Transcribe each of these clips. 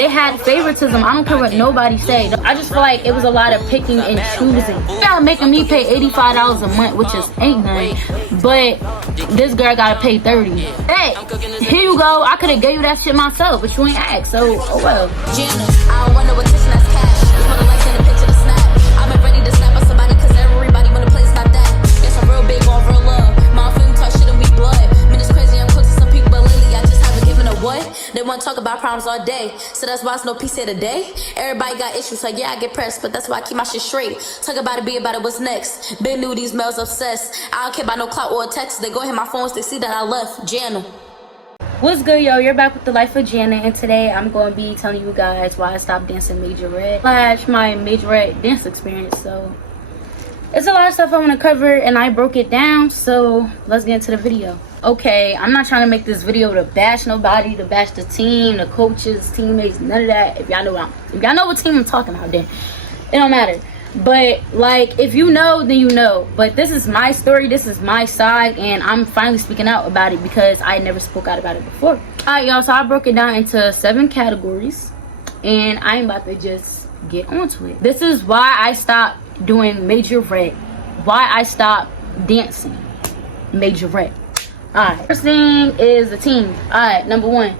They had favoritism. I don't care what nobody say. I just feel like it was a lot of picking and choosing. Y'all making me pay $85 a month, which is ain't nothing. But this girl gotta pay $30. Hey, here you go. I could have gave you that shit myself, but you ain't asked. So, oh well. I don't want no attention, that's cash. Just wanna like send a picture to snap. I'm ready to snap at somebody cause everybody wanna play, stop that. Guess I'm real big on real love. My film talk shit and we blood. Man, it's crazy, I'm close to some people, but lately I just haven't given a what. They wanna talk about problems all day. So that's why it's no peace here today. Everybody got issues, like yeah, I get pressed, but that's why I keep my shit straight. Talk about it, be about it, what's next? Been new, these males obsessed. I don't care about no clout or text. They go hit my phones, they see that I left. Jana. What's good, yo? You're back with the life of Janet, and today I'm going to be telling you guys why I stopped dancing majorette / my majorette dance experience. So it's a lot of stuff I want to cover, and I broke it down, so let's get into the video. Okay, I'm not trying to make this video to bash nobody, to bash the team, the coaches, teammates, none of that. If y'all know what team I'm talking about, then it don't matter. But like, if you know, then you know. But this is my story, this is my side, and I'm finally speaking out about it because I never spoke out about it before. Alright, y'all, so I broke it down into 7 categories, and I'm about to just get onto it. This is why I stopped doing majorette, why I stopped dancing majorette. Alright, first thing is the team. Alright, number 1,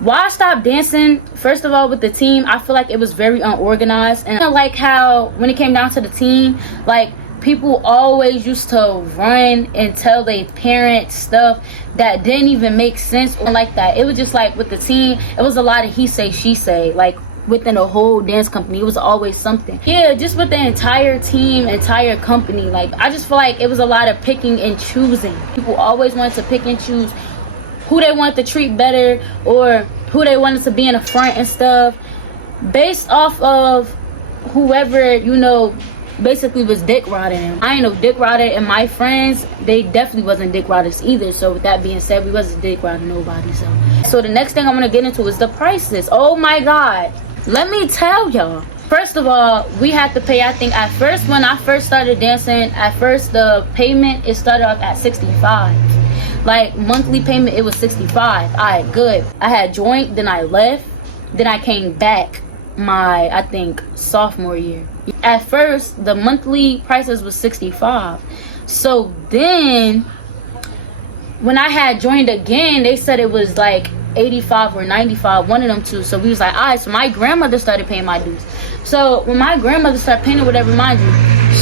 why I stopped dancing. First of all, with the team, I feel like it was very unorganized, and I like how when it came down to the team, like people always used to run and tell their parents stuff that didn't even make sense or like that. It was just like with the team, it was a lot of he say she say, like within the whole dance company. It was always something. Yeah, just with the entire team, entire company, like I just feel like it was a lot of picking and choosing. People always wanted to pick and choose who they wanted to treat better or who they wanted to be in the front and stuff, based off of whoever, you know, basically was dick riding him. I ain't no dick rider, and my friends, they definitely wasn't dick riders either. So with that being said, we wasn't dick riding nobody. So the next thing I'm gonna get into is the prices. Oh my god, let me tell y'all. First of all, we had to pay, I think at first, when I first started dancing, at first the payment, it started off at $65. Like monthly payment, it was $65. Alright, good. I had joined, then I left, then I came back my, I think, sophomore year. At first, the monthly prices was $65. So then, when I had joined again, they said it was like $85 or $95, one of them two. So we was like, alright, so my grandmother started paying my dues. So when my grandmother started paying whatever, mind you,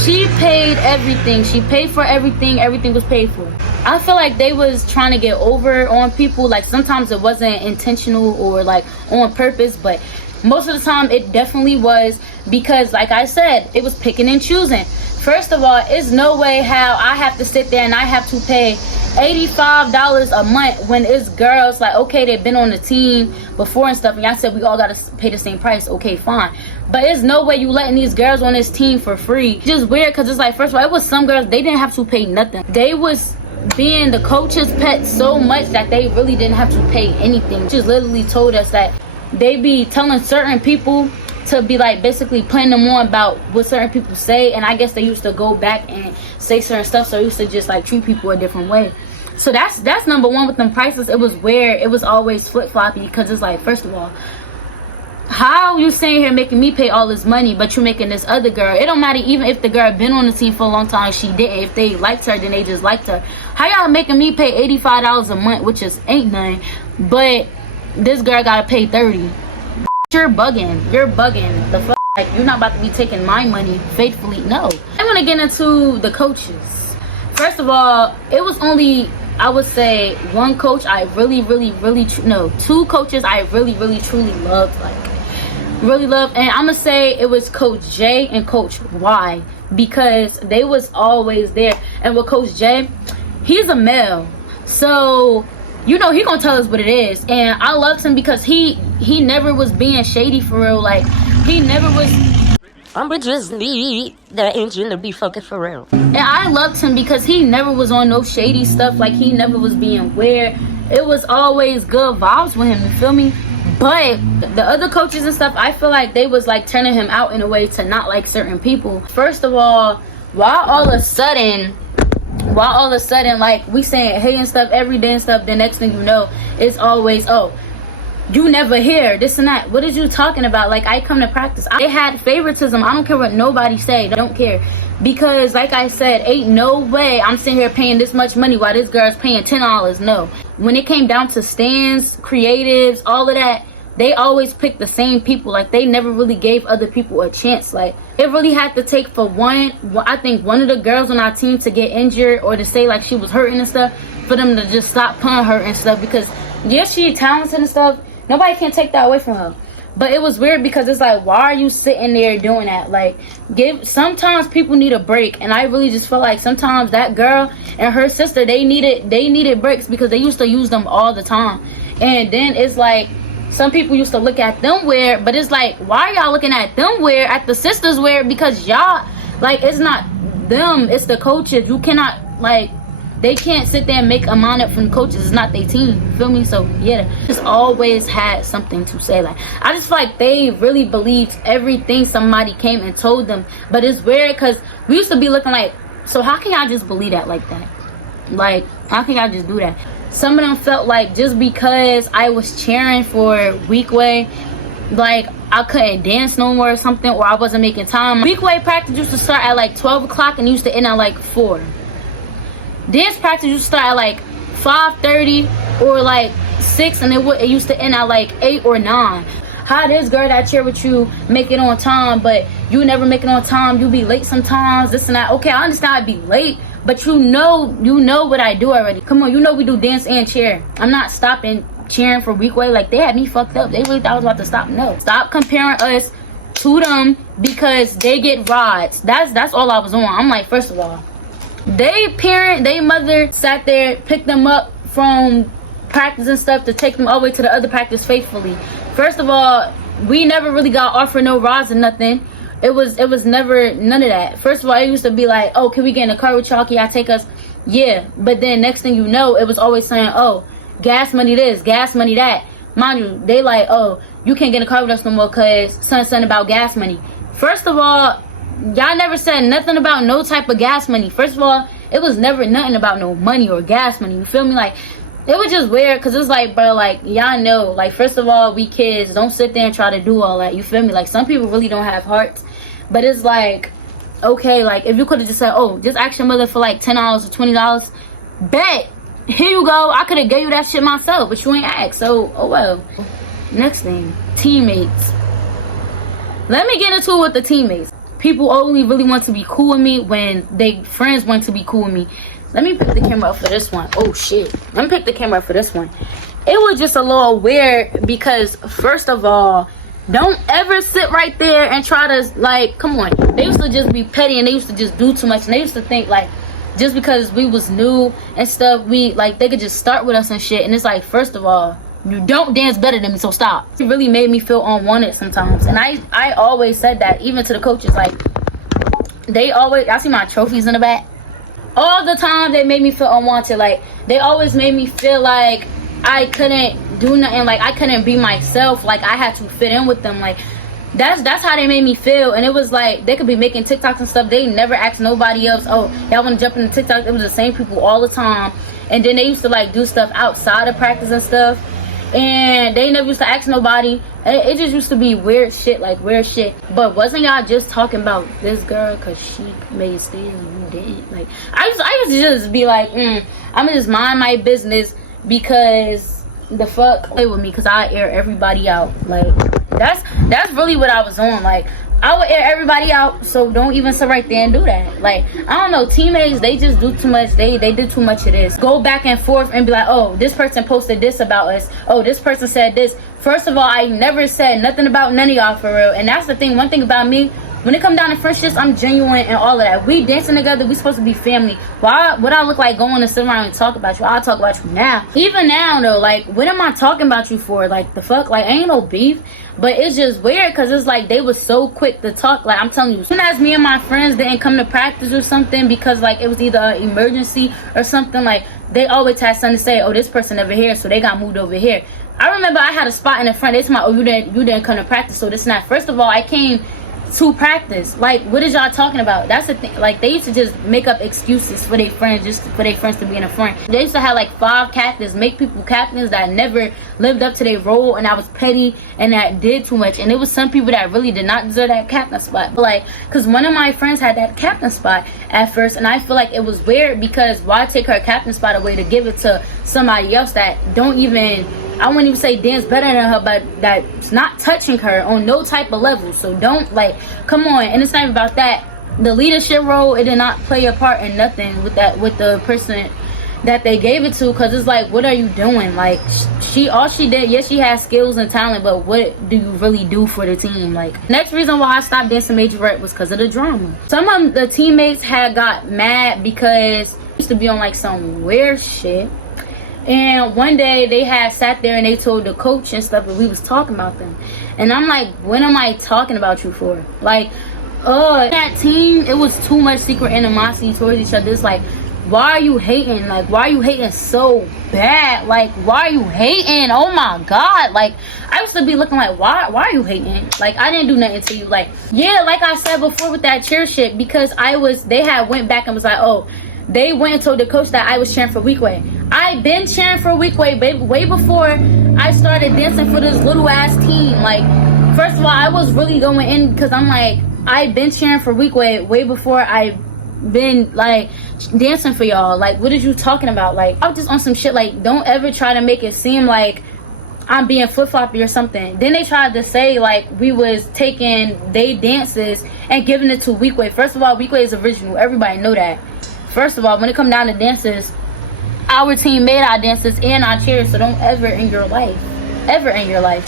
she paid everything. She paid for everything. Everything was paid for. I feel like they was trying to get over on people. Like sometimes it wasn't intentional or like on purpose, but most of the time it definitely was, because like I said, it was picking and choosing. First of all, it's no way how I have to sit there and I have to pay $85 a month when it's girls like, okay, they've been on the team before and stuff, and I said we all gotta pay the same price. Okay, fine, but it's no way you letting these girls on this team for free. It's just weird, because it's like, first of all, it was some girls, they didn't have to pay nothing. They was being the coach's pet so much that they really didn't have to pay anything. Just literally told us that they be telling certain people to be like basically playing them on about what certain people say, and I guess they used to go back and say certain stuff, so they used to just like treat people a different way. So that's number 1 with them prices. It was weird. It was always flip-floppy, because it's like, first of all, how you sitting here making me pay all this money, but you making this other girl, it don't matter even if the girl been on the team for a long time, she didn't, if they liked her, then they just liked her. How y'all making me pay $85 a month, which is ain't nothing, but this girl gotta pay $30? You're bugging the fuck. Like, you're not about to be taking my money faithfully. No. I want to get into the coaches. First of all, it was only, I would say, one coach I really, no, 2 coaches I really, truly loved, like really loved, and I'm gonna say it was Coach J and Coach Y, because they was always there. And with Coach J, he's a male, so you know he gonna tell us what it is, and I loved him because he never was being shady for real. Like, he never was. I'ma just need that engine to be fucking for real. And I loved him because he never was on no shady stuff. Like, he never was being weird. It was always good vibes with him, you feel me? But the other coaches and stuff, I feel like they was like turning him out in a way to not like certain people. First of all, why all of a sudden, like, we saying hey and stuff every day and stuff, the next thing you know, it's always, oh, you never hear this and that. What is you talking about? Like, I come to practice. They had favoritism. I don't care what nobody say. I don't care. Because like I said, ain't no way I'm sitting here paying this much money while this girl's paying $10. No. When it came down to stands, creatives, all of that, they always picked the same people. Like, they never really gave other people a chance. Like, it really had to take for I think one of the girls on our team to get injured or to say like she was hurting and stuff, for them to just stop playing her and stuff. Because yes, she talented and stuff, nobody can take that away from her. But it was weird because it's like, why are you sitting there doing that? Like, sometimes people need a break. And I really just feel like sometimes that girl and her sister, they needed breaks because they used to use them all the time. And then it's like, some people used to look at them weird, but it's like, why are y'all looking at them weird, at the sisters weird? Because y'all, like, it's not them, it's the coaches. You cannot, like, they can't sit there and make a mind up from coaches. It's not their team, you feel me? So yeah, just always had something to say. Like, I just feel like they really believed everything somebody came and told them. But it's weird because we used to be looking like, so how can y'all just believe that like that? Like, how can y'all just do that? Some of them felt like just because I was cheering for Weekway, like I couldn't dance no more or something, or I wasn't making time. Weekway practice used to start at like 12 o'clock and used to end at like 4. Dance practice used to start at like 5:30 or like 6, and it used to end at like 8 or 9. How this girl that cheer with you make it on time, but you never make it on time, you be late sometimes, this and that. Okay, I understand I'd be late, but you know what I do already. Come on, you know we do dance and cheer. I'm not stopping cheering for Weekway. Like, they had me fucked up. They really thought I was about to stop. No. Stop comparing us to them because they get rides. That's all I was on. I'm like, first of all, they mother sat there, picked them up from practice and stuff to take them all the way to the other practice faithfully. First of all, we never really got offered no rides or nothing. It was never none of that. First of all, it used to be like, oh, can we get in a car with y'all? Can y'all take us? Yeah. But then next thing you know, it was always saying, oh, gas money this, gas money that. Mind you, they like, oh, you can't get in a car with us no more because something about gas money. First of all, y'all never said nothing about no type of gas money. First of all, it was never nothing about no money or gas money. You feel me? Like, it was just weird because it's like, bro, like, y'all know, like, first of all, we kids, don't sit there and try to do all that. You feel me? Like, some people really don't have hearts. But it's like, okay, like, if you could have just said, oh, just ask your mother for like $10 or $20, bet, here you go, I could have gave you that shit myself, but you ain't asked. So, oh well. Next thing, teammates. Let me get into it with the teammates. People only really want to be cool with me when they friends want to be cool with me. Let me pick the camera up for this one. Oh shit. Let me pick the camera up for this one. It was just a little weird because, first of all, don't ever sit right there and try to, like, come on. They used to just be petty and they used to just do too much. And they used to think, like, just because we was new and stuff, they could just start with us and shit. And it's like, first of all, you don't dance better than me, so stop. It really made me feel unwanted sometimes. And I always said that, even to the coaches. Like, I see my trophies in the back. All the time, they made me feel unwanted. Like, they always made me feel like I couldn't do nothing, like I couldn't be myself, like I had to fit in with them. Like, that's how they made me feel. And it was like, they could be making TikToks and stuff, they never asked nobody else, oh, y'all want to jump into TikTok? It was the same people all the time. And then they used to like do stuff outside of practice and stuff, and they never used to ask nobody. It just used to be weird shit, like weird shit. But wasn't y'all just talking about this girl because she made stands and you didn't? Like, I used to just be like, I'm gonna just mind my business because the fuck play with me, because I air everybody out. Like, that's really what I was on. Like, I would air everybody out, so don't even sit right there and do that. Like, I don't know, teammates, they just do too much. They do too much of this. Go back and forth and be like, oh, this person posted this about us, oh, this person said this. First of all, I never said nothing about none of y'all, for real. And that's the thing, one thing about me, when it come down to friendships, I'm genuine and all of that. We dancing together, we supposed to be family. Why would I look like going to sit around and talk about you? I'll talk about you now. Even now though, like, what am I talking about you for? Like, the fuck? Like, ain't no beef. But it's just weird because it's like they was so quick to talk. Like, I'm telling you, as soon as me and my friends didn't come to practice or something because like it was either an emergency or something, like they always had something to say, oh, this person over here, so they got moved over here. I remember I had a spot in the front. They told me, oh, you didn't come to practice, so this and that. First of all, I came to practice. Like, what is y'all talking about? That's the thing. Like, they used to just make up excuses for their friends, just for their friends to be in the front. They used to have like 5 captains, make people captains that never lived up to their role, and that was petty and that did too much. And it was some people that really did not deserve that captain spot. But like, because one of my friends had that captain spot at first, and I feel like it was weird, because why take her captain spot away to give it to somebody else that don't even, I wouldn't even say dance better than her, but that's not touching her on no type of level. So don't, like, come on. And it's not even about that. The leadership role, it did not play a part in nothing with that, with the person that they gave it to, because it's like, what are you doing? Like, all she did, yes, she has skills and talent, but what do you really do for the team? Like, next reason why I stopped dancing majorette was because of the drama. Some of the teammates had got mad because I used to be on like some weird shit. And one day they had sat there and they told the coach and stuff that we was talking about them. And I'm like, what am I talking about you for? Like, that team, it was too much secret animosity towards each other. It's like, why are you hating? Like, why are you hating so bad? Like, why are you hating? Oh my God. Like, I used to be looking like, why are you hating? Like, I didn't do nothing to you. Like, yeah, like I said before with that cheer shit, because they had went back and was like, oh, they went and told the coach that I was cheering for Weekway. I been cheering for Weekway way before I started dancing for this little ass team. Like, first of all, I was really going in because I'm like, I been cheering for Weekway way before I been like dancing for y'all. Like, what are you talking about? Like, I was just on some shit. Like, don't ever try to make it seem like I'm being flip-floppy or something. Then they tried to say like we was taking they dances and giving it to Weekway. First of all, Weekway is original. Everybody know that. First of all, when it come down to dances, our team made our dances and our cheers. So don't ever in your life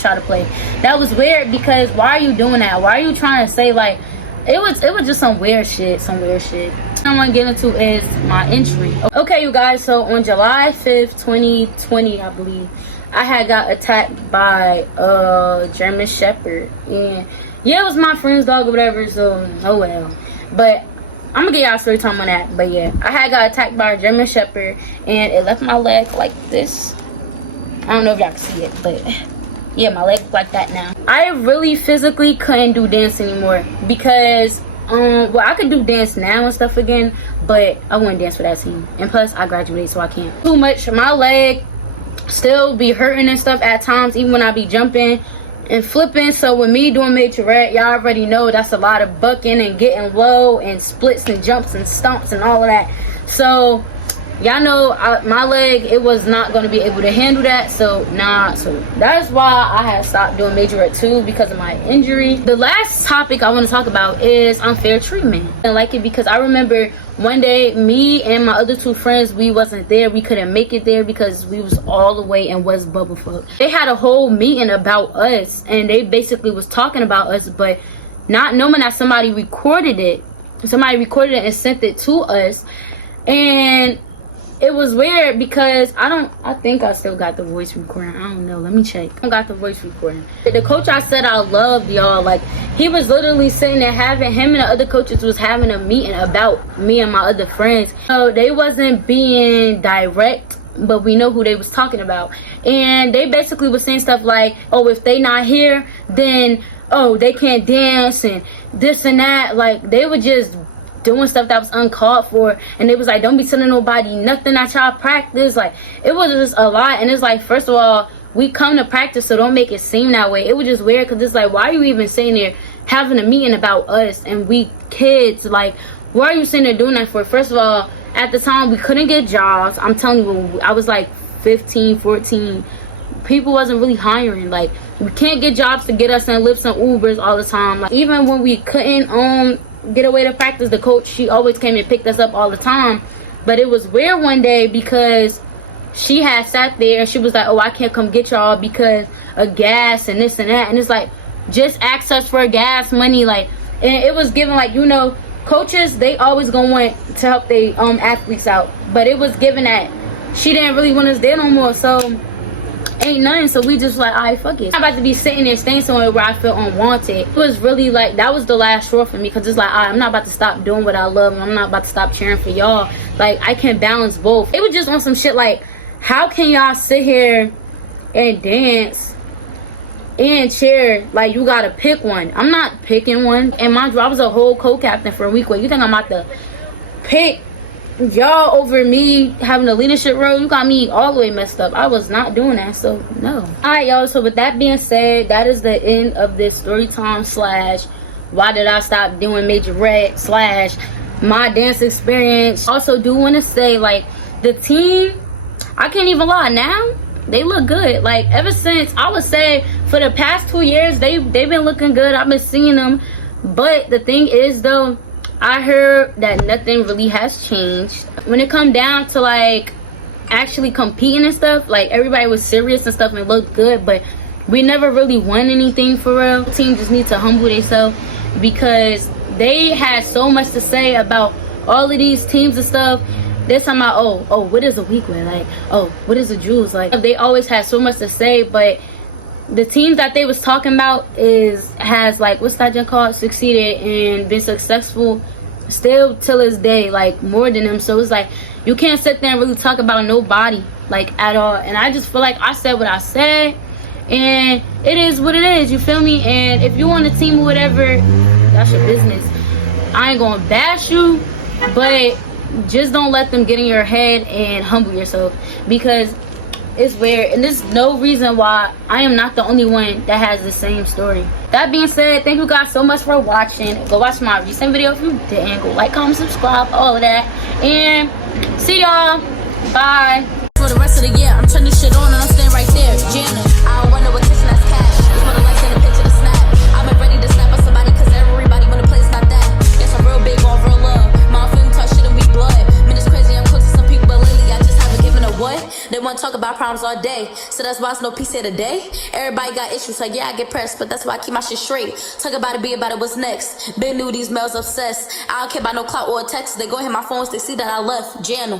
try to play. That was weird, because why are you doing that? Why are you trying to say like, it was just some weird shit. I want to get into is my injury. Okay, you guys, so on July 5th 2020, I believe, I had got attacked by a German Shepherd. And yeah, it was my friend's dog or whatever, so oh well. But I'm gonna get y'all a story time on that. But yeah, I had got attacked by a German Shepherd, and it left my leg like this. I don't know if y'all can see it, but yeah, my leg like that now. I really physically couldn't do dance anymore, because well, I could do dance now and stuff again, but I wouldn't dance for that team. And plus, I graduated, so I can't. Too much. My leg still be hurting and stuff at times, even when I be jumping and flipping. So with me doing majorette, y'all already know that's a lot of bucking and getting low and splits and jumps and stomps and all of that. So y'all know my leg, it was not going to be able to handle that. So so that's why I had stopped doing majorette too, because of my injury. The last topic I want to talk about is unfair treatment. I like it because I remember one day me and my other 2 friends, we wasn't there. We couldn't make it there because we was all the way in West Bubblefuck. They had a whole meeting about us, and they basically was talking about us, but not knowing that somebody recorded it. Somebody recorded it and sent it to us. And it was weird because I think I still got the voice recording. I don't know. Let me check. I got the voice recording. The coach I said I loved, y'all, like, he was literally sitting there having, him and the other coaches was having a meeting about me and my other friends. So they wasn't being direct, but we know who they was talking about. And they basically was saying stuff like, oh, if they not here, then, oh, they can't dance and this and that. Like, they were just doing stuff that was uncalled for, and it was like, don't be telling nobody nothing at y'all practice. Like, it was just a lot. And it's like, first of all, we come to practice, so don't make it seem that way. It was just weird, because it's like, why are you even sitting there having a meeting about us and we kids? Like, why are you sitting there doing that for? First of all, at the time, we couldn't get jobs. I'm telling you, I was like 15, 14. People wasn't really hiring. Like, we can't get jobs to get us in lifts and Ubers all the time. Like, even when we couldn't get away to practice, the coach, she always came and picked us up all the time. But it was weird one day because she had sat there and she was like, oh, I can't come get y'all because of gas and this and that. And it's like, just ask us for gas money. Like, and it was given, like, you know, coaches, they always gonna want to help their athletes out, but it was given that she didn't really want us there no more. So ain't nothing. So we just like, alright, fuck it. I'm about to be sitting there staying somewhere where I feel unwanted. It was really like, that was the last straw for me, because it's like, alright, I'm not about to stop doing what I love, and I'm not about to stop cheering for y'all. Like, I can balance both. It was just on some shit like, how can y'all sit here and dance and chair, like you gotta pick one. I'm not picking one. And mind you, I was a whole co-captain for a week. Wait, you think I'm about to pick y'all over me having a leadership role? You got me all the way messed up. I was not doing that, so no. Alright, y'all, so with that being said, that is the end of this story time slash why did I stop doing majorette slash my dance experience. Also do want to say, like, the team, I can't even lie, now they look good. Like, ever since, I would say for the past 2 years, they've been looking good. I've been seeing them. But the thing is, though, I heard that nothing really has changed. When it come down to, like, actually competing and stuff, like, everybody was serious and stuff and looked good, but we never really won anything for real. The team just needs to humble themselves, because they had so much to say about all of these teams and stuff. They're talking about, oh, what is a weekly? Like, oh, what is a Jules? Like, they always had so much to say, but the teams that they was talking about has like, what's that junk called? Succeeded and been successful still till this day, like more than them. So it's like, you can't sit there and really talk about nobody, like, at all. And I just feel like I said what I said, and it is what it is, you feel me? And if you want a team or whatever, that's your business. I ain't gonna bash you, but just don't let them get in your head, and humble yourself, because it's weird, and there's no reason why I am not the only one that has the same story. That being said, thank you guys so much for watching. Go watch my recent video if you didn't. Go like, comment, subscribe, all of that, and see y'all. Bye. For the rest of the year, I'm turning shit on and I'm staying right there. Jamming. I don't want no attention, that's cash. Just wanna like in the picture to snap. I'm ready to snap at somebody, cause everybody wanna play, it's not that. Yes, I'm real big on real love. My film touch shit and we blood. Man, it's crazy, I'm close to some people, but lately I just haven't given a what. They wanna talk about problems all day, so that's why it's no peace here today. Everybody got issues, like yeah, I get pressed, but that's why I keep my shit straight. Talk about it, be about it, what's next? Been new, these males obsessed. I don't care about no clout or a text. They go hit my phones, they see that I left. Jannel.